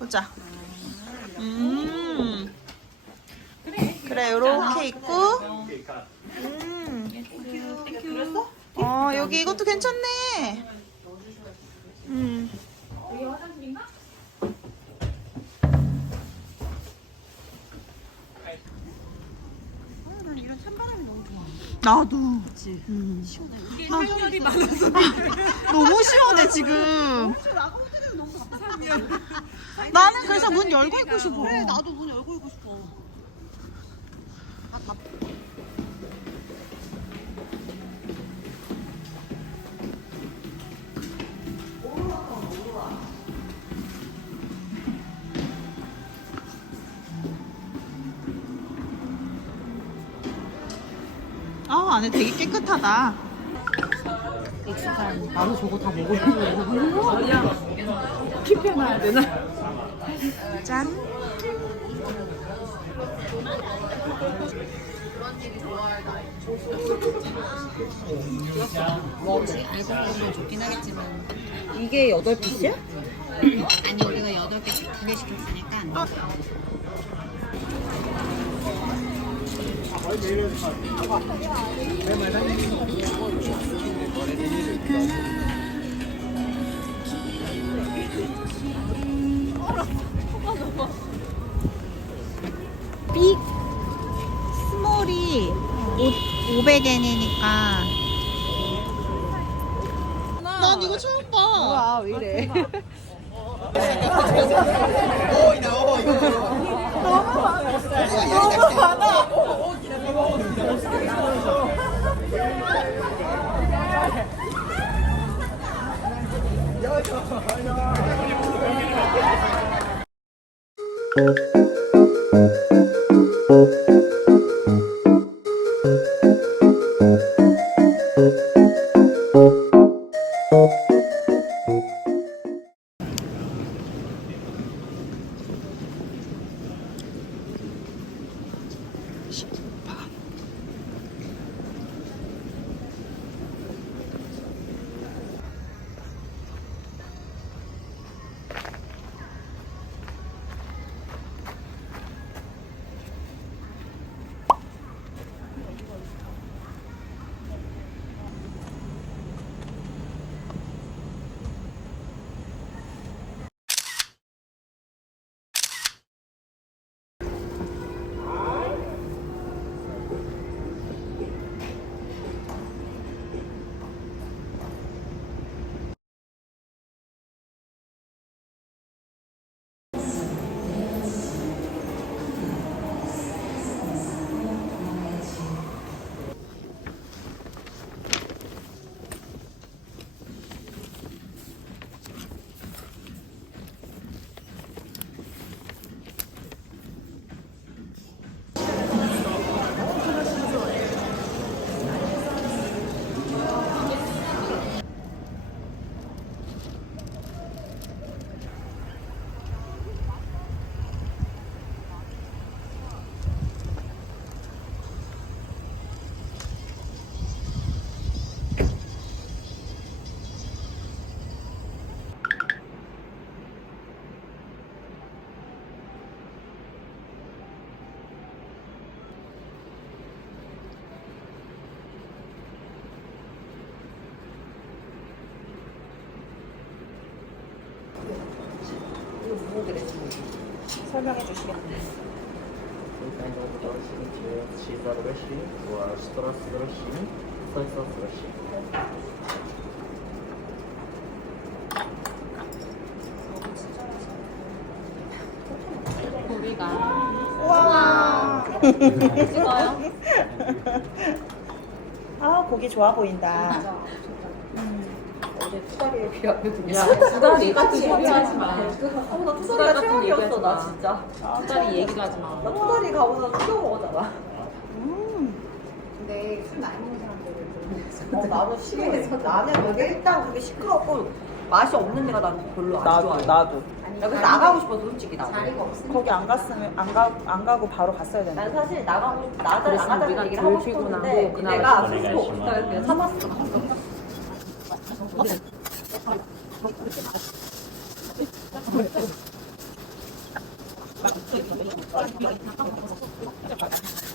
보자. 음. 그래, 요렇게 있고. 음. 어, 여기 이것도 괜찮네. 음. 나도. 음. 사열이 많아서 너무 시원해 지금. 나는 그래서 문 열고 있고 싶어. 그래 나도 문 열고 있고 싶어 아 안에 되게 깨끗하다. 익숙한 나도 저거 다 먹으려고 킵해놔야 되나? 짠. 뭐지? 알고 보면 좋긴 하겠지만 이게 8피스야? 아니 우리가 8개 두개 시켰으니까 빅 스몰이 500엔이니까. 난 이거 처음 봐. 아왜 이래 설명해 주시겠나요? Então, então, o seguinte, é cheesar brashi, ou as troças brashi, soy sauce brashi. 고기가 와. 찍어요? 아 고기 좋아 보인다. 어 제 투다리에 비하거든요 수다리 같은 소리 하지 마. 어나 투다리 투다리가 같은 최악이었어 나 마. 진짜 수다리 얘기도 하지 마. 나 투다리 가고서 튀겨 먹었잖아. 음. 근데 술 많이 먹는 사람들은 어, 나도 싫어해. 나는 여기 일단 그게 시끄럽고 맛이 없는 데가 난 별로 안 좋아해. 나도. 야, 그래서 나가고 싶어서 솔직히 자리가 없으니까. 거기 안 갔으면 안가안 가고 바로 갔어야 되는데. 난 사실 나가고 싶- 나가 그랬으면 나가자는 우리가 얘기를 덜 하고 싶었는데 그날 내가 스스로 없어요. 그냥 참 Thank you.